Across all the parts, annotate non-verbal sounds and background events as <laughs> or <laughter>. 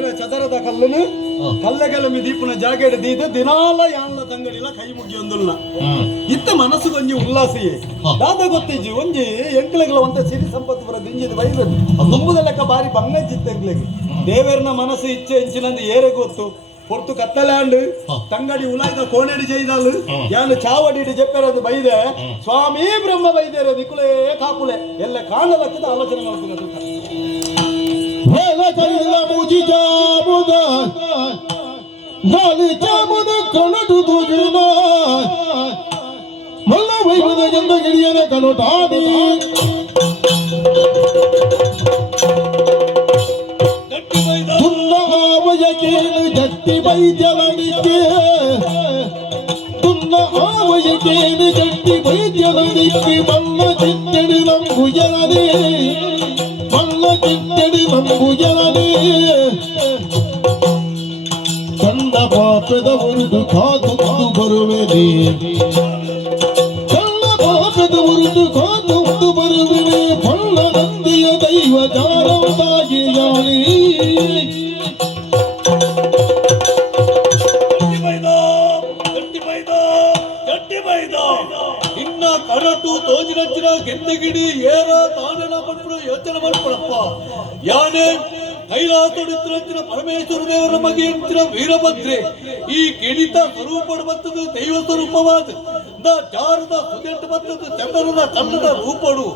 ಎಂಚಿನ ಚದರದ ಕಲ್ಲನು ಕಲ್ಲಗೆಲಮಿ ದೀಪನ ಜಾಗೆಡ್ ದೀತೆ ದಿನಾಲ ಯಾನ್ಲ ತಂಗಡಿಲ ಕೈ ಮುಗಿಯೊಂದುಲ್ಲ ಇತ್ತ ಮನಸ್ಸು ಒಂಜಿ ಉಲ್ಲಾಸಿಯೇ. ದಾದ ಗೊತ್ತಿಜ್ಜಿ ಒಂಜಿ ಎಂಕ್ಲೆಗ್ಲ ಒಂತ ಸಿರಿ ಸಂಪತ್ತು ಬರ ದಿಂಜಿದ ಬೈದದ್ದು ತುಂಬುದ ಲೆಕ್ಕ ಬಾರಿ ಬಂಗಜ್ಜಿತ್ತ ಎಂಕ್ಲೆಗೆ ದೇವರನ ಮನಸ್ಸು ಇಚ್ಛೆ ಎಂಚಿನಂದು ಏರೆ ಗೊತ್ತು. ಪೊರ್ತು ಕತ್ತಲಾಂಡ್ ಹ. ತಂಗಡಿ ಉಲಾಯ್ದ ಕೋಣೆಡಿ ಜೈದಾಲು. ಯಾನು ಚಾವಡಿಡಿ ಜಪ್ಪೆರದು ಬೈದೆ. ಸ್ವಾಮಿ ಬ್ರಹ್ಮ ಬೈದೇರೆ ನಿಕುಲೇ ಕಾಪುಲೆ. ಎಲ್ಲ ಕಾಣಲಕ್ಕದ ಆಲೋಚನೆ ಮಾಡ್ಕೊಂಡು ನಾಲಿ ಜಾಬುದ ಕಣದು ತುಜುನ ಮಲ್ಲ ವೈಭದ ಎಂದ ಗಿರಿಯನ ಕಣೋಟಾದಿ ತುನ್ನ ಆವಯ ಕೇಳು ಜಟ್ಟಿ ವೈದ್ಯಲನಿಕೆ ಕೇಳು ಜಟ್ಟಿ ವೈದ್ಯಲನಿಕೆ ಮಲ್ಲ ಚಿತ್ತಡಿ ನಂಬು ಜನನೇ ಮಲ್ಲ ಚಿತ್ತಡಿ ನಂಬು ಜನನೇ ಕಂಡ ಪಾಪದ ಉರುಡು ಕಾದು ಬರುವೆನೆ. ಕಳ್ಳ ಪಾಪದ ಉರುಡು ಕಾದು ಬರುವೆನೆ. ಪಳ್ಳ ನಂದಿಯ ದೈವ ಜಾರವದಾಗಿ ಯಾನಿ ಇನ್ನ ಕರಟು ತೋಜಿನಚ್ಚಿನ ಗೆದ್ದಗಿಡಿ ಏರ ತಾನೆನ ಪಡ್ಪುರ ಯೋಚನೆ ಮಾಡ್ಕೊಳಪ್ಪ. ಯಾನೇ ಕೈಲಾಸೊಡಿತ್ತಿನ ಪರಮೇಶ್ವರ ದೇವರ ಬಗ್ಗೆ ವೀರಭದ್ರೆ, ಈ ಕಿಡಿತ ಸ್ವರೂಪ ದೈವ ಸ್ವರೂಪವಾದ ಜಾರದ ಸುದೆಟ್ಟು ಬತ್ತದು ಚಂದ್ರನ ಕನ್ನಡ ರೂಪಡು.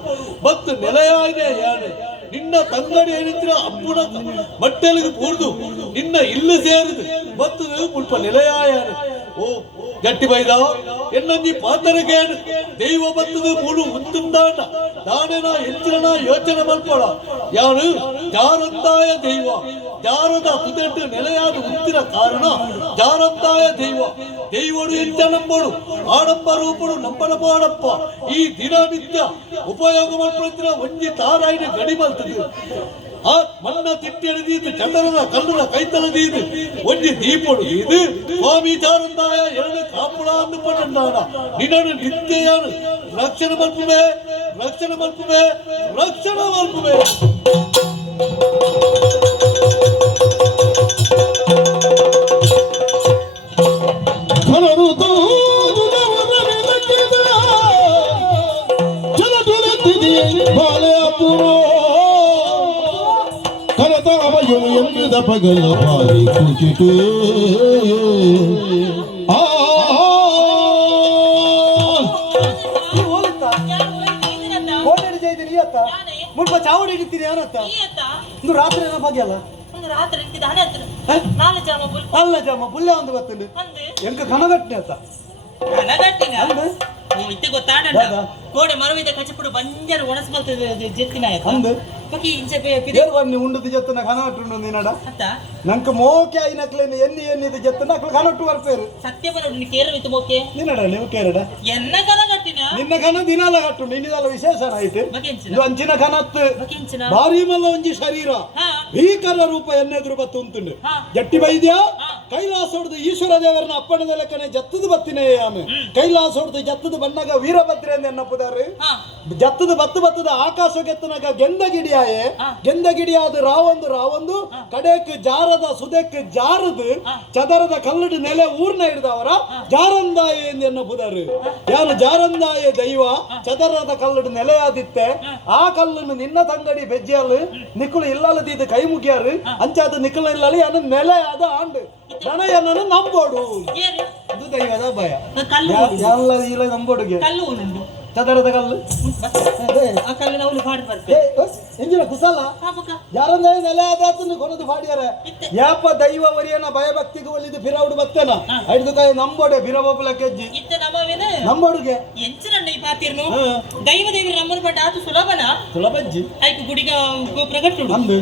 ಮತ್ತು ನೆಲೆಯಾಗಿದೆ ಯಾನೆ, ನಿನ್ನ ತಂಗಡಿ ಏನಿದ್ರ ಅಪ್ಪುಣ ಮಟ್ಟೆಲಿಗೆ ಕೂಡ್ದು ನಿನ್ನ ಇಲ್ಲು ಸೇರಿದು ಮತ್ತು ಮುಲ್ಪ ನೆಲೆಯಾಯಾನೆ. ಓ ಗಟ್ಟಿ ಬೈದ ಎನ್ನಂಜಿ ಪಾತರಗೇನು ದೈವ ಬತ್ತದು ಮೂಡು ಉತ್ತುಂದಾಂಡ ನಾನೇನ ಹೆಚ್ಚಿನ ಯೋಚನೆ ಮಲ್ಪಡ ಯಾರು ಜಾರಂತಾಯ ದೈವ ಜಾರದ ತುದೆಟ್ಟು ನೆಲೆಯಾದ ಉತ್ತಿನ ಕಾರಣ ಜಾರಂತಾಯ ದೈವ ದೈವಡು ಎಂತ ನಂಬಡು ಆಡಂಬ ರೂಪಡು ನಂಬನ ಮಾಡಪ್ಪ ಈ ದಿನನಿತ್ಯ ಉಪಯೋಗ ಮಾಡ್ಕೊಳ್ತಿರ ಒಂಜಿ ತಾರಾಯಿನ ಗಡಿ ಬರ್ತದೆ ಆ ಮಣ್ಣ ತಿಟ್ಟಿ ಎಳೆದೀದು ಚಂದನದ ಕಲ್ಲುನ ಕೈತಲದೀದು ಒಂಜಿ ದೀಪಡು ಇದು ಸ್ವಾಮಿ ಜಾರಂದಾಯ ಎರಡು ಕಾಪುಳ ಅಂದು ಪಟ್ಟಂದಾನ ನಿನ್ನನು ನಿತ್ಯಯಾನು ರಕ್ಷಣೆ ಮಲ್ಪುವೆ ರಕ್ಷಣೆ ಮಲ್ಪುವೆ ರಕ್ಷಣೆ ಮಲ್ಪುವೆ ಪಗಲ ಬಾರಿ ಕುಚಿಟು ಆ ಮುಲ್ಪ ಚಾವಡಿ ಹಿಡಿತೀನಿ ಯಾರತ್ತ ಒಂದು ರಾತ್ರಿ ಏನೋ ಜಾಮ ಬುಲ್ ಅಲ್ಲ ಜಮ್ಮ ಪುಲ್ಯ ಒಂದು ಬತ್ತಂಡು ಅಂದೆ ಎಂಕ ಕನಗಟ್ಟನೆ ಅಂದು ಇತ್ತೆ ದಾದಾ. ಕೋಡೆ ಮರವಿದ ಕಚಪುಡು ಬಂಜರ ಒಣಸ್ಬಲ್ತದೆ ಜೆತ್ತಿನ ಆಯ್ತು ಅಂದು ಬಕಿ ಇಂಚೆ ಪೆ ಪಿದೆ ದೇರ್ ಬನ್ನಿ ಉಂಡದ ಅಟ್ಟು ಉಂಡು ನಿನ್ನಡ ಅತ್ತ? ನಂಕ ಮೋಕೆ ಐನಕ್ಲೇನು ಎನ್ನಿ ಎನ್ನಿದ ಜೆತ್ತನ ಅಕ್ಲ ಕನಟ್ಟು ಬರ್ಪೇರು ಸತ್ಯ ಬರ ನೀ ಕೇರವಿತ್ತು ಮೋಕೆ? ನಿನಡ ನೀವು ಕೇರಡ? ಎನ್ನ ಕನಗಟ್ಟಿನ ನಿನ್ನ ಕನ ದಿನಾಲ ಕಟ್ಟು ಐತೆ. ಬಕಿ ಇಂಚಿನ ಇದು ಅಂಚಿನ ಕನತ್ತು ಬಾರಿ ಭಾರಿ ಮಲ್ಲ ಒಂಜಿ ಶರೀರ ಭೀಕರ ರೂಪ ಎನ್ನೆದುರು ಬತ್ತು ಉಂಟುಂಡು ಜಟ್ಟಿ ವೈದ್ಯ ಹಾ. ಕೈಲಾಸ ಹೊಡೆದು ಈಶ್ವರ ದೇವರನ್ನ ಅಪ್ಪಣದ ಲೆಕ್ಕನೆ ಜತ್ತದ ಬತ್ತಿನೇ ಆಮೆ. ಕೈಲಾಸ ಹೊಡೆದು ಜತ್ತದ ಬಣ್ಣಗ ವೀರಭದ್ರ ಎಂದು ಎನ್ನಪ್ಪುದಾರೆ ಜತ್ತದ ಬತ್ತು ಬತ್ತದ ಆಕಾಶ ಗೆತ್ತನಗ ಗೆಂದಗಿಡಿಯಾಯೆ. ಗೆಂದ ಗಿಡಿಯಾದ ರಾವೊಂದು ರಾವೊಂದು ಕಡೆಕ್ ಜಾರದ ಸುದೆಕ್ ಜಾರದು ಚದರದ ಕಲ್ಲಡು ನೆಲೆ ಊರ್ನ ಹಿಡಿದವರ ಜಾರಂದಾಯ ಎಂದು ಎನ್ನಪ್ಪುದಾರೆ ಯಾರು ಜಾರಂದಾಯ ದೈವ ಚದರದ ಕಲ್ಲಡು ನೆಲೆಯಾದಿತ್ತೆ ಆ ಕಲ್ಲನ್ನು ನಿನ್ನ ತಂಗಡಿ ಬೆಜ್ಜಲು ನಿಕ್ಕಳು ಇಲ್ಲಲ್ಲದಿದ್ದು ಕೈ ಮುಗಿಯಾರು ಅಂಚಾದ ನಿಕ್ಕಳು ಇಲ್ಲಲಿ ಅನ್ನ ನೆಲೆ ಆದ ಆಂಡು. ದಣಯನನ್ನು ನಂಬೋಡು ಏರು ಇದು ದೈವದ ಭಯ ಕಲ್ಲು ಯಾ- ಉಂಡು. ಎಲ್ಲ ಇಲ್ಲ ನಂಬೋಡುಗೆ ಕಲ್ಲು ಉಂಡು ಚದರದ ಕಲ್ಲು. ಆ ಕಲ್ಲಿನ ಅವಳು ಪಾಡಿ ಏ, ಬರ್ಬೇಕು ಎಂಜಿನ ಕುಸಲ ಯಾರಂದ್ರೆ ನೆಲೆ ಆದಾತನ್ನು ಕೊನದು ಪಾಡ್ಯಾರೆ. ಯಾಪ ದೈವ ವರಿಯನ ಭಯಭಕ್ತಿಗೆ ಒಲಿದು ಬಿರವುಡು ಬತ್ತೇನ? ಐದು ಕಾಯಿ ನಂಬೋಡೆ ಬಿರಬೊಬ್ಬಲ ಕೆಜ್ಜಿ. ನಂಬೋಡುಗೆ ಎಂಚಿನ ಈ ಪಾತಿರ್ನು. ದೈವ ದೇವಿ ನಮ್ಮನ ಬಟ್ ಆತು ಸುಲಭನ? ಸುಲಭಜ್ಜಿ. ಆಯ್ತು ಗುಡಿಗ ಗೋಪುರ ಕಟ್ಟುಡು. ಅಂದು.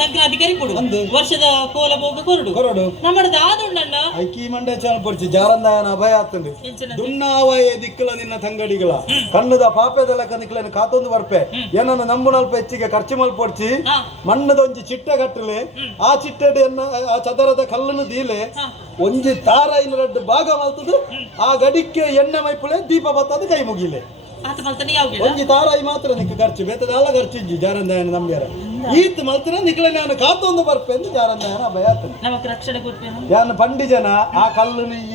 ಸಂಕ್ರಾಂತಿ ಕರಿ ಕೊಡು. ಅಂದು. ವರ್ಷದ ಕೋಲ ಬೋಗ ಕೊರಡು. ಕೊರಡು. ನಮ್ಮದ ಆದುಂಡಣ್ಣ ಐಕಿ ಮಂಡೆ ಚಾನಲ್ ಪೊಡ್ಚಿ ಜಾರಂದಾಯನ ಅಭಯ ಆತಂಡು ದುಣ್ಣಾವಯ ದಿಕ್ಕಲ ನಿನ್ನ ತಂಗಡಿಗಳ. ಕಣ್ಣದ ಪಾಪೆದೆಲ್ಲ ಕನಿಕ್ಲನ ಕಾತೊಂದು ಬರ್ಪೆ. ಏನನ್ನ ನಂಬುನಲ್ಪ ಹೆಚ್ಚಿಗೆ ಖರ್ಚು ಮಲ್ಪೊಡ್ಚಿ ಹಾ. ಮಣ್ಣದ ಒಂಜಿ ಚಿಟ್ಟೆ ಕಟ್ಟಲೆ ಆ ಚಿಟ್ಟೆಡ್ ಎನ್ನ ಆ ಚದರದ ಕಲ್ಲನ್ನು ದೀಲೆ. ಒಂಜಿ ತಾರ ರೆಡ್ ಭಾಗ ಮಲ್ತದು. ಆ ಗಡಿಕ್ಕೆ ಎಣ್ಣೆ ಮೈಪುಳೆ ದೀಪ ಬತ್ತದು ಕೈ ಮುಗಿಲೆ. ಒಂಜಿ ತಾರಾಯಿ ಮಾತ್ರ ನಿಕ್ಕ ಖರ್ಚು. ಬೇತದ ಎಲ್ಲ ಖರ್ಚು ಇಜ್ಜಿ ಜಾರಂದಾಯನ ನಂಬ್ಯಾರ ಈತ್ ಮಲ್ತಿನ ನಿಕ್ಲೆ ನಾನು ಕಾತೊಂದು ಬರ್ಪೆ ಎಂದು ಜಾರಂದಾಯನ ಭಯ ಆತನು ಪಂಡಿ ಯಾನ್ ಪಂಡಿಜನ ಆ ಕಲ್ಲು ಈ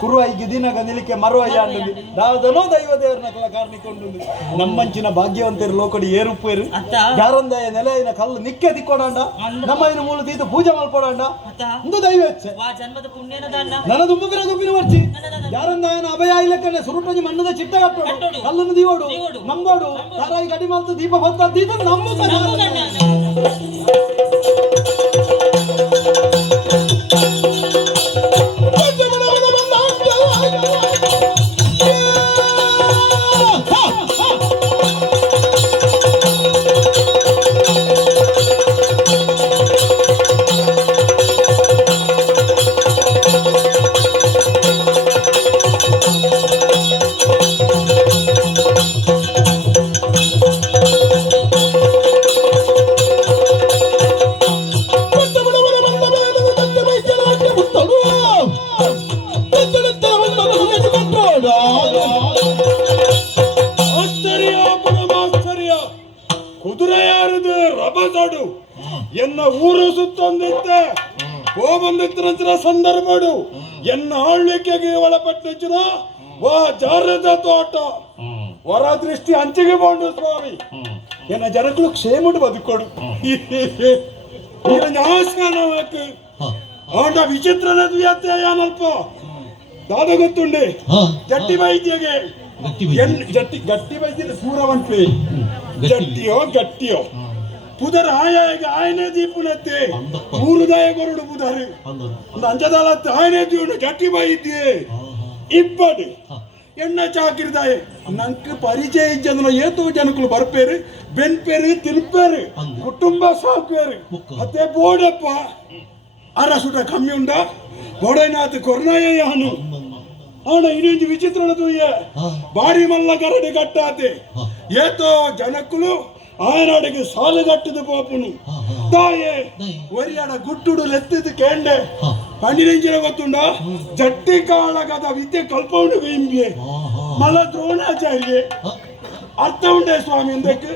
ಕುರುವ ದಿನಗ ನಿಲಿಕೆ ಮರುವ ಯಾಂಡಲಿ ದಾದನೋ ದೈವ ದೇವರನ್ನ ಕಲ ಕಾರಣಿಕೊಂಡು ನಮ್ಮಂಚಿನ ಭಾಗ್ಯವಂತರು ಲೋಕಡಿ ಏರುಪೇರು ಜಾರಂದಾಯ ನೆಲೆಯಿನ ಕಲ್ಲು ನಿಕ್ಕೆ ದಿಕ್ಕೊಡಾಂಡ ನಮ್ಮ ಇನ್ನು ಮೂಲ ತೀತು ಪೂಜೆ ಮಾಡ್ಕೊಡಾಂಡ. ಒಂದು ದೈವ ಹೆಚ್ಚೆ ವಾ ಜನ್ಮದ ಪುಣ್ಯನ ದಾನ ನನ್ನ ದುಂಬುಗಿರ ದುಂಬಿನ ವರ್ಚಿ. ಯಾರಂದಾಯನ ಅಭಯ ಇಲ್ಲಕ್ಕನೆ ಸುರುಟಂಜಿ ಮಣ್ಣದ ಚಿಟ್ಟ ಕಟ್ಟೋಡು. ಕಲ್ಲನ್ನು ದೀವೋಡು. ನಂಬೋಡು. ತಾರಾಯಿ ದೀಪ ಮಲ್ತು ದೀಪ ಬತ್ತ ದೀತ ನಮ್ಮ ಊರು ಸುತ್ತೊಂದಿತ್ತೆ. ಹೋಗೊಂದಿತ್ರ ಸಂದರ್ಭಡು ಎನ್ನ ಆಳ್ವಿಕೆಗೆ ಒಳಪಟ್ಟಿನ ವಾ ಜಾರದ ತೋಟ. ವರ ದೃಷ್ಟಿ ಅಂಚಿಗೆ ಬೋಂಡು ಸ್ವಾಮಿ. ಎನ್ನ ಜನಗಳು ಕ್ಷೇಮಡು ಬದುಕೊಡು. ಆಸ್ಕಾನವಕ್ಕೆ <laughs> ಆಂಡ ವಿಚಿತ್ರ ನದಿ ಅತ್ಯಾನಲ್ಪ ದಾದ ಗೊತ್ತುಂಡೆ ಜಟ್ಟಿ ವೈದ್ಯಗೆ. ಎನ್ ಜಟ್ಟಿ ಗಟ್ಟಿ ವೈದ್ಯ ಪೂರವಂತೆ ಜಟ್ಟಿಯೋ ಗಟ್ಟಿಯೋ. ಪುದರ್ ಆಯಾಗ ಆಯನೇ ದೀಪುನತ್ತೆ. ಮೂರು ದಾಯ ಕೊರಡು ಪುದರ್. ಅಂಜದಾಲತ್ತೆ ಆಯನೆ ದೀವನು ಜಟ್ಟಿ ಬಾಯಿದ್ದೆ ಇಪ್ಪಡಿ ಎಣ್ಣ ಚಾಕಿರ್ದಾಯ. ನಂಕ ಪರಿಚಯ ಇಜ್ಜಂದ್ರ ಏತು ಜನಕ್ಕಳು ಬರ್ಪೇರು ಬೆನ್ಪೇರು ತಿನ್ಪೇರು ಕುಟುಂಬ ಸಾಕ್ಪೇರು ಮತ್ತೆ ಬೋಡಪ್ಪ. ಅರ ಸುಟ ಕಮ್ಮಿ ಉಂಡ? ಬೋಡೈನಾಥ್ ಕೊರ್ನಾಯ ಯಾನು? ಅವನ ಇನ್ನೊಂದು ವಿಚಿತ್ರ ಬಾರಿ ಮಲ್ಲ ಕರಡಿ ಕಟ್ಟಾತೆ. ಏತೋ ಜನಕ್ಕಳು ಆಯನಾಡಿಗೆ ಸಾಲು ಕಟ್ಟದ ಪಾಪುನು. ತಾಯೆ ಒರಿಯಾಡ ಗುಟ್ಟುಡು ಲೆತ್ತಿದ ಕೇಂಡೆ. ಪಂಡಿನಿಂಜಿನ ಗೊತ್ತುಂಡ? ಜಟ್ಟಿ ಕಾಳಗದ ವಿದ್ಯೆ ಕಲ್ಪೌಂಡು ಇಂಬಿಯೆ ಮಲ್ಲ ದ್ರೋಣಾಚಾರ್ಯ. ಅರ್ಥ ಉಂಡೆ ಸ್ವಾಮಿ ಎಂದಕ್ಕೆ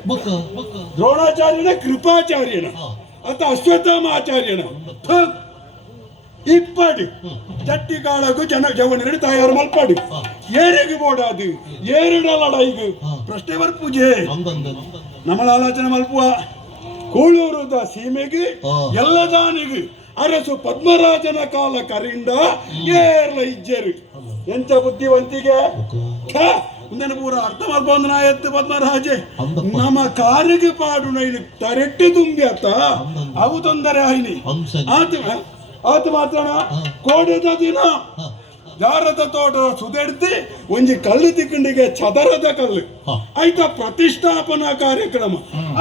ದ್ರೋಣಾಚಾರ್ಯನ ಕೃಪಾಚಾರ್ಯನ. ಅಂತ ಅಶ್ವತ್ಥಾಮಾಚಾರ್ಯನ. ಇಪ್ಪಡು. ಚಟ್ಟಿ ಕಾಳಗು ಜನ ಜವನರು ತಯಾರು ಮಲ್ಪಾಡಿ. ಏರಿಗೆ ಬೋಡಾದಿ ಏರಿಡಲಡ ಈಗ ಪ್ರಶ್ನೆ ಬರ್ಪೂಜೆ ನಮ್ಮಳ ಆಲೋಚನೆ ಮಲ್ಪುವ ಕೂಳೂರುದ ಸೀಮೆಗೆ ಎಲ್ಲ ದಾನಿಗೆ. ಅರಸು ಪದ್ಮರಾಜನ ಕಾಲ ಕರಿಂದ ಏರ್ಲ ಇಜ್ಜರು. ಎಂತ ಬುದ್ಧಿವಂತಿಗೆ? ಮುಂದಿನ ಪೂರ ಅರ್ಥ ಮಾಡ್ಬೋದು ನಾ ಎತ್ತು ಪದ್ಮರಾಜೆ. ನಮ್ಮ ಕಾರಿಗೆ ಪಾಡು ನೈನು ತರೆಟ್ಟು ತುಂಬಿ ಅತ್ತ ಅವು ತೊಂದರೆ ಆಯ್ನಿ. ಆತು ಆತು ಮಾತಾಡ ಕೋಡಿದ ದಿನ. ಜಾರದ ತೋಟ ಸುದೆಡ್ತಿ ಒಂಜಿ ಕಲ್ಲು ತಿಕ್ಕಂಡಿಗೆ ಚದರದ ಕಲ್ಲು. ಐತ ಪ್ರತಿಷ್ಠಾಪನಾ ಕಾರ್ಯಕ್ರಮ.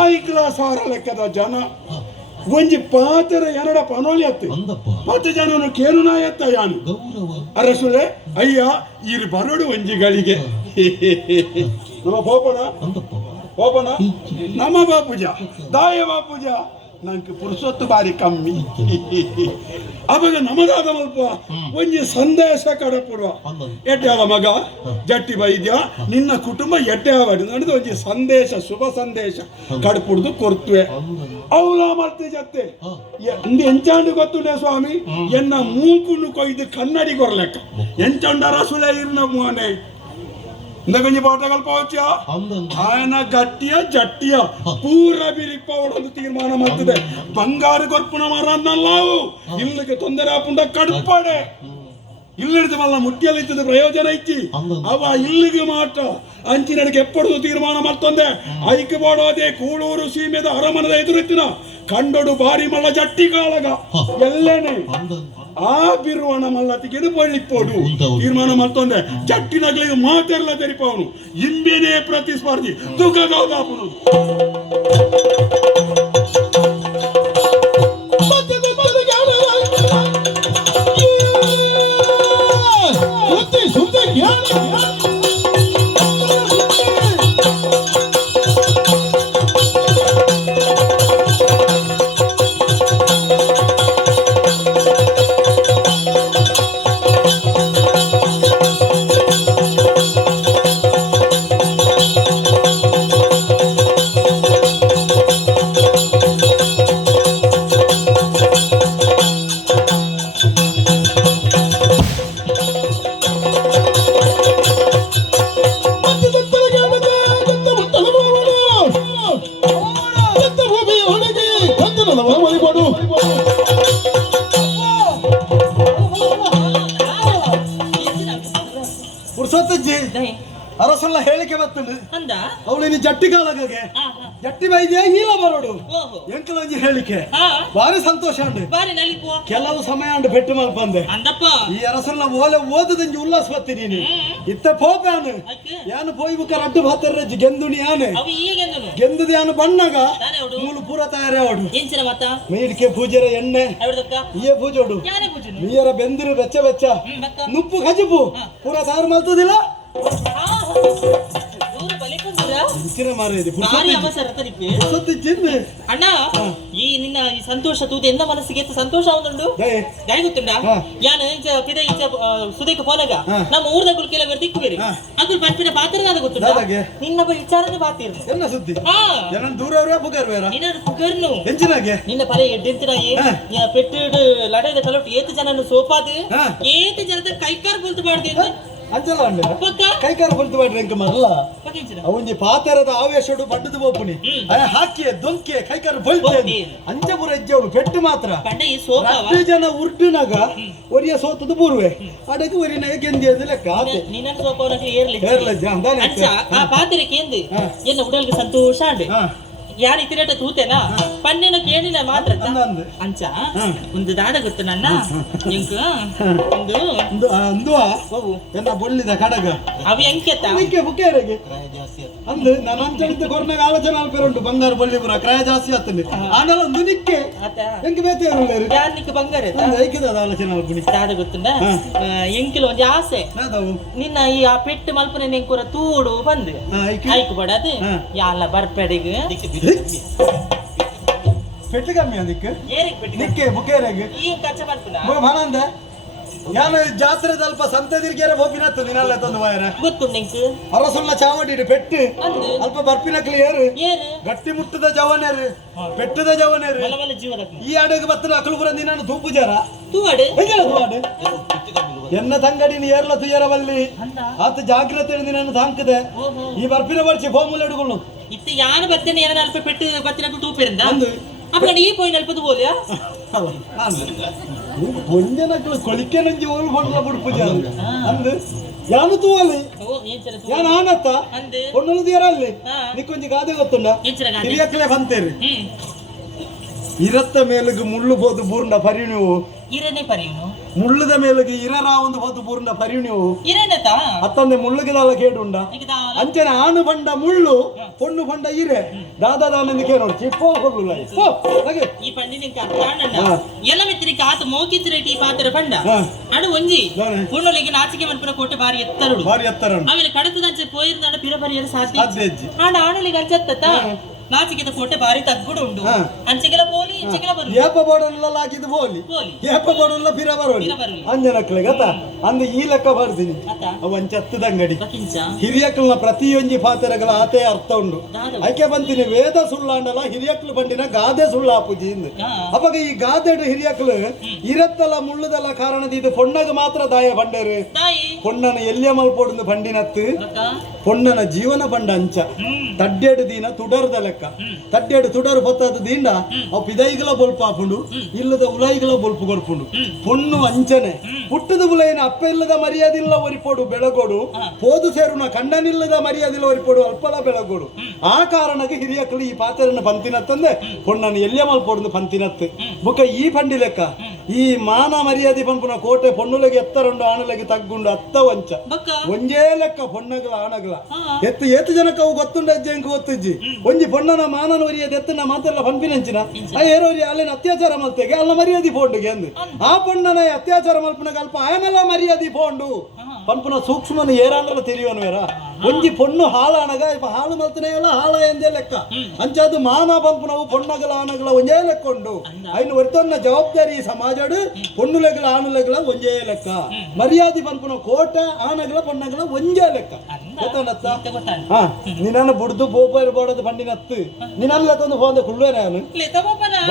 ಐಕ್ಲ ಸಾರ ಲೆಕ್ಕದ ಜನ. ಒಂಜಿ ಪಾತ್ರ ಎರಡ ಪನೋಲಿ ಅತ್ತೆ. ಮತ್ತೆ ಜನನು ಕೇನು ನಾಯತ್ತ ಯಾನು? ಅರಸುಲೆ ಅಯ್ಯ ಇರು ಬರೋಡು ಒಂಜಿಗಳಿಗೆ ನಮ್ಮ ಪೋಪಣ? ಪೋಪಣ? ನಮ್ಮ ಬಾಪೂಜ. ದಾಯ ಬಾಪುಜ. ನಂಗೆ ಪುರುಸೊತ್ತು ಬಾರಿ ಕಮ್ಮಿ. ಅವಾಗ ನಮದಾದ ಮಲ್ಪ ಒಂಜಿ ಸಂದೇಶ ಕಡಪುಡುವ ಎಡ್ಡಾವ ಮಗ? ಜಟ್ಟಿ ವೈದ್ಯ. ನಿನ್ನ ಕುಟುಂಬ ಎಡ್ಡಾವ ನಡೆದು ಒಂಜಿ ಸಂದೇಶ ಶುಭ ಸಂದೇಶ ಕಡಪುಡ್ದು ಕೊರ್ತುವೆ. ಅವಲ ಮರ್ತಿ ಜತ್ತೆ. ಅಂದು ಎಂಚಾಂಡು ಗೊತ್ತುಂಡೆ ಸ್ವಾಮಿ? ಎನ್ನ ಮೂಕುನು ಕೊಯ್ದು ಕನ್ನಡಿ ಕೊರ್ಲೆಕ್ಕ ಎಂಚಂಡ ರಸುಲೆ ಇರ್ನ ಮೋನೆ. ಇಂದಕೊಂಜಿ ಪಾಠ ಕಲ್ಪವಚ್ಚ ఆయన గట్టియ జట్టియ పూర బిరిపోవడం తీర్మానం అవుతుంది బంగారు కొర్పున మరన్నల్లావు ఇల్లుకి తొందర ఆపుండ కడుపాడే ಇಲ್ಲಿಡ್ದು ಮಲ್ಲ ಮುಟ್ಟಿಯಲ್ಲಿ ಇದ್ದದ ಪ್ರಯೋಜನ ಐತಿ ಅವ ಇಲ್ಲಿಗೆ ಮಾಟ ಅಂಚಿನಡಿಗೆ ಎಪ್ಪಡು ತೀರ್ಮಾನ ಮತ್ತೊಂದೆ ಐಕೆ ಮಾಡೋದೆ ಕೂಳೂರು ಸೀಮೆದ ಅರಮನದ ಎದುರಿತ್ತಿನ ಕಂಡೊಡು ಬಾರಿ ಮಲ್ಲ ಜಟ್ಟಿ ಕಾಳಗ ಎಲ್ಲೇನೆ ಆ ಬಿರುವಣಮಲ್ಲ ತೆಗೆದುಕೊಳ್ಳಿಕ್ಕೋಡು ತೀರ್ಮಾನ ಮಾಡ್ತೊಂದೆ ಜಟ್ಟಿನಗಳಿಗೆ ಮಾತೆಲ್ಲ ತೆರಿಪವನು. ಇಂಬಿನೇ ಪ್ರತಿಸ್ಪರ್ಧಿ. ದುಃಖದೌದಾಪುನು Yeah. ಅಂದ ಅವಳು ಇನ್ನು ಜಟ್ಟಿ ಕಾಲಗೆ ಜಟ್ಟಿ ಬೈದ್ಯ ಹೀಲ ಬರೋಡು. ಎಂಕಲ ಒಂಜಿ ಹೇಳಿಕೆ. ಬಾರಿ ಸಂತೋಷ ಅಂಡ್ ಕೆಲವು ಸಮಯ ಅಂಡ್ ಬೆಟ್ಟು ಮಾಡಿ ಬಂದೆ. ಈ ಅರಸನ ಓಲೆ ಓದದಂಜಿ ಉಲ್ಲಾಸ ಬತ್ತಿ ನೀನು. ಇತ್ತ ಪೋಪಾನು ಯಾನು ಪೋಯ್ ಬುಕ್ಕ ರಡ್ಡು ಬಾತರ ಗೆಂದುಣಿ ಯಾನೆ. ಗೆಂದದ ಯಾನು ಬಣ್ಣಗ. ಮೂಲು ಪೂರ ತಯಾರೇ ಅವಡು. ಮೀಡಿಕೆ ಪೂಜೆರ ಎಣ್ಣೆ. ಈ ಪೂಜೋಡು ನೀರ ಬೆಂದಿರು ಬೆಚ್ಚ ಬೆಚ್ಚ. ನುಪ್ಪು ಗಜಿಪು. ಪೂರ ತಯಾರು ಮಾಡ್ತದಿಲ್ಲ ಮಾರಿದೆ ಭಾರಿ ಅವಸರ ತನಿಪೆ ಜಿನ್ನು ಅಣ್ಣ ಈ ನಿನ್ನ ಈ ಸಂತೋಷ ತೂತೆ ಎಂದ ಮನಸ್ಸಿಗೆ ಸಂತೋಷ ಅವನುಂಡು ದಯೆ. ಗೊತ್ತುಂಡ ಯಾನ ಇಂಚ ಪಿದ ಇಂಚ ಸುದೇಕ ಪೋನಗ. ನಮ್ಮ ಊರ್ದ ಕೆಲವರು ದಿಕ್ಕುವೇರಿ ಹಾ. ಅದು ಬರ್ಪಿನ ಪಾತ್ರನಾದ ಗೊತ್ತುಂಡ ನಿನ್ನ ಬ ವಿಚಾರನೆ ಪಾತಿರ್ನು ಎನ್ನ ಸುದ್ದಿ? ಹಾ. ಜನ ದೂರವ್ರೆ ಬೇರ ನಿನ್ನ ಹೆಂಚಿನಾಗೆ ನಿನ್ನ ಪಲೆ ಎಡ್ಡೆಂತಿನಾಯಿ. ಪೆಟ್ಟು ಲಡೆದ ಕಲೊಟ್ಟು ಏತು ಜನನು ಸೋಪಾದು. ಏತು ಜನದ ಕೈಕಾರ್ ಬೋಲ್ತು ಮಾಡ್ತೀನಿ ಅಂಡೆ ಪಕ್ಕ? ಕೈಕಾರ ಬಂತು ಮಾಡ್ರಿ ಮಲ್ಲ ಪಕ್ಕಿಂಚಿನ ಅವಂಜಿ ಪಾತೆರದ ಆವೇಶಡು ಬಡ್ಡದು ಬೋಪುನಿ ಹ್ಮ್. ಅಯ ಹಾಕಿ ದೊಂಕೆ ಕೈಕಾರ ಬೊಲ್ತಿ. ಅಂಜಪುರ ಹೆಜ್ಜೆವಳು ಪೆಟ್ಟು ಮಾತ್ರ. ಸೋಪಾವ? ಜನ ಉರ್ಡುನಾಗ ಒರಿಯ ಸೋತದು ಪೂರ್ವೆ ಅಡಕು ಒರಿನ ಗೆಂದಿಯದು ಲೆಕ್ಕ ಆತೆ. ನಿನ್ನ ಸೋಪವನಕ್ಕೆ ಏರ್ಲಿ ಹೇರ್ಲಜ್ಜ ಅಂದಾನೆ ಆ ಪಾತ್ರೆಗೆ ಎಂದು ಎನ್ನ ಉಡಲ್ಗೆ ಸಂತೋಷ ಅಂಡೆ ಯಾರ ಇತಿರೇಟ ತೂತೆನಾ ಪನ್ನೆನ ಕೇಳಿಲ್ಲ ಮಾತ್ರ. ಅಂಚ. ಒಂದು ದಾದ ಗೊತ್ತು ನನ್ನ. ಎಂಕ ಒಂದು. ಅಂದು ಅಂದುವ ಅವು ಎನ್ನ ಬೊಳ್ಳಿದ ಕಡಗ. ಅವು ಎಂಕೆತ್ತ? ಅದಕ್ಕೆ ಬುಕ್ಕೇರಿಗೆ? ಅಂದು ನಾನು ಅಂಚಳಿತ ಕೊರ್ನಾಗ ಆಲೋಚನೆ ಅಲ್ಪ ಉಂಟು ಬಂಗಾರ ಬಳ್ಳಿ ಪುರ ಕ್ರಯ ಜಾಸ್ತಿ ಆಗ್ತದೆ ಆನಲ್ಲ ಒಂದು ನಿಕ್ಕೆ. ಎಂಕ ಬೇತೆ ಇರಲೇರು ಯಾರನಿಕ್ಕೆ ಬಂಗಾರ ಅಂದು ಐಕಿದ ಆಲೋಚನೆ ಅಲ್ಪುನಿ ದಾದ ಗೊತ್ತುಂಡ. ಎಂಕಿಲ ಒಂಜಿ ಆಸೆ. ನಿನ್ನ ಈ ಆ ಪೆಟ್ಟು ಮಲ್ಪನೆ ನೆಂಕುರ ತೂಡು ಬಂದು. ಐಕು ಬಡದು. ಯಾಲ ಬರ್ಪೆಡಿಗೆ? ಯಾನು ಜಾತ್ರೆ ಅಲ್ಪ ಸಂತದಿರ್ಗೆರೆ ಹೋಗಿನತ್ತು ದಿನಲ್ಲ ತಂದು ವಾಯರ ಗೊತ್ತುಂಡು ನಿಂಕು ಅರಸುಲ್ಲ ಚಾವಡಿ ಪೆಟ್ಟು. ಅಂದು ಅಲ್ಪ ಬರ್ಪಿನ ಕ್ಲಿಯರ್ ಏರು. ಗಟ್ಟಿ ಮುಟ್ಟದ ಜವನೇರು ಪೆಟ್ಟದ ಜವನೇರು ಮಲ ಮಲ ಜೀವನ ಈ ಅಡೆಗೆ ಬತ್ತನ ಅಕಲು ಬರ ದಿನ ತೂಪು ಜರ. ತೂವಾಡು? ಹೆಂಗಲ್ಲ ತೂವಾಡು? ಎನ್ನ ತಂಗಡಿ ನೀ ಏರ್ಲ ತುಯ್ಯರವಲ್ಲಿ. ಬಲ್ಲಿ ಆತ ಜಾಗ್ರತೆ ನಾನು ತಾಂಕದೆ. ಈ ಬರ್ಪಿನ ಬರ್ಚಿ ಫೋಮುಲ್ ಹಿಡ್ಕೊಂಡು ಇತ್ತು ಯಾರು ಬರ್ತೇನೆ ಏನಾರ ಅಲ್ಪ ಪೆಟ್ಟು ಬತ್ತಿನ ತೂಪಿರಿಂದ ಅಂದು ಅಪ್ಪ ಈ ಪಾಯಿಂಟ್ ಅಲ್ಪ ತೂಬೋಲಿಯಾ ಕೊಂಜನಕ್ಲು ಕೊಳಿಕೆ ನಂಜಿ ಓಲ್ ಬಂಡ್ಲ ಬುಡ್ಪುಜ ಅಂದು ಯಾನು ತೂವಲ್ಲಿ ಓ ಏನ್ ಚಲ ಯಾನು ಆನತ್ತ ಅಂದೆ ಹೊಣ್ಣಲು ದಿಯರಲ್ಲಿ ಹಾ ನಿಕ್ಕೊಂಜಿ ಗಾದೆ ಗೊತ್ತುಂಡ ಏನ್ ಚಲ ಗಾದೆ ಹಿರಿಯಕ್ಲೆ ಬಂತೇರಿ ಹ್ಮ್ ಇರತ್ತ ಮೇಲುಗು ಮುಳ್ಳು ಬೋದು ಬೂರ್ಣ ಪರಿಣಿವು ಇರನೇ ಪರಿಯುನು. ಮುಳ್ಳುದ ಮೇಲುಗು ಇರರ ಒಂದು ಬೋದು ಬೂರ್ಣ ಪರಿಣಿವು ಇರೇನತ ಅತ್ತಂದೆ ಮುಳ್ಳುಗಿದಾಲ ಕೇಡುಂಡ. ಈಗ ದಾ ಅಂಚನೆ ಆನು ಬಂಡ ಮುಳ್ಳು ಪೊಣ್ಣು ಬಂಡ ಇರೆ. ದಾದಾ ದಾನಂದು ಕೇಳೋಡು ಚಿಪ್ಪೋ ಕೊಡ್ಲಿಲ್ಲ ಪೋ ಹಾಗೆ. ಈ ಪಂಡಿ ನಿಂಕ ಕಾಣಣ್ಣ. ಹಾ. ಎಲ್ಲ ಮೆತ್ತರಿಕ ಆತ ಮೋಕಿತ್ ರೇಟಿ ಪಾತ್ರ ಪಂಡ. ಹಾ. ಅಡು ಒಂಜಿ. ದಾನೆ. ಪೂರ್ಣಲಿಗೆ ನಾಚಿಕೆ ಮನ್ಪುರ ಕೋಟೆ ಬಾರಿ ಎತ್ತರುಡು ಭಾರಿ ಎತ್ತರ ಉಂಟು. ಆಮೇಲೆ ಕಡತದಂಚೆ ಪೋಯಿರ್ದಾಂಡ ಪಿರ ಪರಿಯರ ಸಾಧ್ಯ ಸಾಧ್ಯ ಹೆಜ್ಜೆ ಆಡ ಆಣಲಿಗೆ ಅಂಚತ್ತ ನಾಚಿಕೆದ ಕೋಟೆ ಬಾರಿ ತಗ್ಗುಡು ಉಂಡು. ಅಂಚೆಗೆಲ ಪೋಲಿ ಇಂಚೆಗೆಲ ಬರು ಏಪ ಬೋಡಲ್ಲ ಹಾಕಿದ್ದು ಪೋಲಿ. ಏಪ ಬೋಡಲ್ಲ ಪಿರ ಬರೋಲಿ ಅಂಜನಕ್ಲೆ ಗತ ಅಂದ ಈ ಲೆಕ್ಕ ಬರ್ತೀನಿ ಅವನ್ ಅವ ಅಂಚತ್ತದ ಅಂಗಡಿ. ಬಕಿಂಚ ಹಿರಿಯಕ್ಕಲ್ನ ಪ್ರತಿಯೊಂಜಿ ಪಾತೆರಗಳ ಆತೆ ಅರ್ಥ ಉಂಡು ಐಕೆ ಬಂತೀನಿ ವೇದ ಸುಳ್ಳಾಂಡಲ ಹಿರಿಯಕ್ಲು ಬಂಡಿನ ಗಾದೆ ಸುಳ್ಳಾಪುಜಿ ಇಂದು. ಅವಾಗ ಈ ಗಾದೆ ಹಿರಿಯಕ್ಲು ಇರತ್ತಲ ಮುಳ್ಳುದಲ್ಲ ಕಾರಣದ ಇದು ಪೊಣ್ಣಗ ಮಾತ್ರ ದಾಯ ಬಂಡರು. ಪೊಣ್ಣನ ಎಲ್ಯ ಮಲ್ಪೊಡುಂದು ಬಂಡಿನತ್ತು. ಪೊಣ್ಣನ ಜೀವನ ಬಂಡ ಅಂಚ. ತಡ್ಡೆಡು ದೀನ ತುಡರ್ದ ಲೆಕ್ಕ ತಡ್ಡೆಡು ತುಡರು ಬತ್ತದ ದೀಂಡ ಅವು ಪಿದೈಗಳ ಬೊಲ್ಪ ಹಾಕೊಂಡು ಇಲ್ಲದ ಉಲಾಯಿಗಳ ಬೊಲ್ಪು ಕೊಡ್ಪುಂಡು ಪೊಣ್ಣು ಅಂಚನೆ. ಹುಟ್ಟದ ಉಲೈನ ಅಪ್ಪ ಇಲ್ಲದ ಮರ್ಯಾದಿಲ್ಲ ಒರಿಪೋಡು ಬೆಳಗೋಡು. ಪೋದು ಸೇರುನ ಕಂಡನಿಲ್ಲದ ಮರ್ಯಾದಿಲ್ಲ ಒರಿಪೋಡು ಅಲ್ಪಲ ಬೆಳಗೋಡು. ಆ ಕಾರಣಕ್ಕೆ ಹಿರಿಯಕ್ಕಳು ಈ ಪಾತ್ರನ ಪಂತಿನತ್ತಂದೆ ಪೊಣ್ಣನ ಎಲ್ಯ ಮಲ್ಪೊಡು ಪಂತಿನತ್ತೆ. ಬುಕ್ಕ ಈ ಪಂಡಿ ಲೆಕ್ಕ. ಈ ಮಾನ ಮರ್ಯಾದೆ ಪಂಪುನ ಕೋಟೆ ಪೊಣ್ಣುಲಗೆ ಎತ್ತರುಂಡು ಆಣಲೆಗೆ ತಗ್ಗುಂಡು ಅತ್ತ ವಂಚ. ಒಂಜೇ ಲೆಕ್ಕ ಪೊಣ್ಣಗಳ ಆಣಗಳ. ಎತ್ತ ಎತ್ತ ಏತು ಜನಕ್ಕೆ ಅವು ಗೊತ್ತುಂಡ ಅಜ್ಜಿ ಹೆಂಗ್ ಗೊತ್ತಜ್ಜಿ? ಒಂಜಿ ಪೊಣ್ಣನ ಮಾನನ ಮರ್ಯಾದೆ ಎತ್ತನ ಮಾತೆಲ್ಲ ಪಂಪಿನಂಚಿನ ಆ ಏರೋರಿ ಅಲ್ಲಿನ ಅತ್ಯಾಚಾರ ಮಲ್ತೆಗೆ ಅಲ್ಲ ಮರ್ಯಾದಿ ಪೋಂಡುಗೆ ಅಂದು. ಆ ಪೊಣ್ಣನ ಅತ್ಯಾಚಾರ ಮಲ್ಪನ ಕಲ್ಪ ಆಯನಲ್ಲ ಮರ್ಯಾದೆ ಪೋಂಡು. ಪಂಪನ ಸೂಕ್ಷ್ಮನ ಏರಾಂದ್ರ ತಿಳಿಯೋನು ಬೇರ ಒಂಜಿ ಪೊಣ್ಣು ಹಾಳಾನಗ ಇಪ್ಪ ಹಾಳು ಮಲ್ತನೇ ಎಲ್ಲ ಹಾಳ ಎಂದೇ ಲೆಕ್ಕ. ಅಂಚಾದು ಮಾನ ಪಂಪನವು ಪೊಣ್ಣಗಲ ಆನಗಲ ಒಂಜೇ ಲೆಕ್ಕೊಂಡು. ಐನು ಒರ್ತೊನ್ನ ಜವಾಬ್ದಾರಿ ಈ ಸಮಾಜಡು ಪೊಣ್ಣುಲೆಗಳ ಆಣುಲೆಗಳ ಒಂಜೇ ಲೆಕ್ಕ. ಮರ್ಯಾದಿ ನಾವು ಕೋಟ ಆನಗಳ ಪೊಣ್ಣಗಳ ಒಂಜೇ ಲೆಕ್ಕ. ಗೊತ್ತಾನತ್ತ ಹಾ. ನಿನ್ನ ಬುಡ್ದು ಬೋಪ ಬೋಡದು ಬಂಡಿನತ್ತು ನಿನ್ನಲ್ಲ ತಂದು ಹೋದ ಕುಳ್ಳೆ ನಾನು?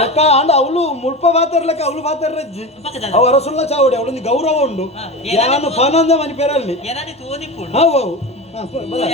ಬೊಕ್ಕ ಅಂಡ ಅವಳು ಮುಳ್ಪ ಪಾತ್ರಲೆಕ್ಕ ಅವಳು ಪಕ್ಕದ ಅವ ಅರಸುಲ್ಲ ಚಾವಡಿ ಅವಳೊಂದು ಗೌರವ ಉಂಡು. ಯಾನು ಪನಂದ ಮನಿ ಪೇರಲ್ಲಿ. ಹೌದು ಹೌ まだ。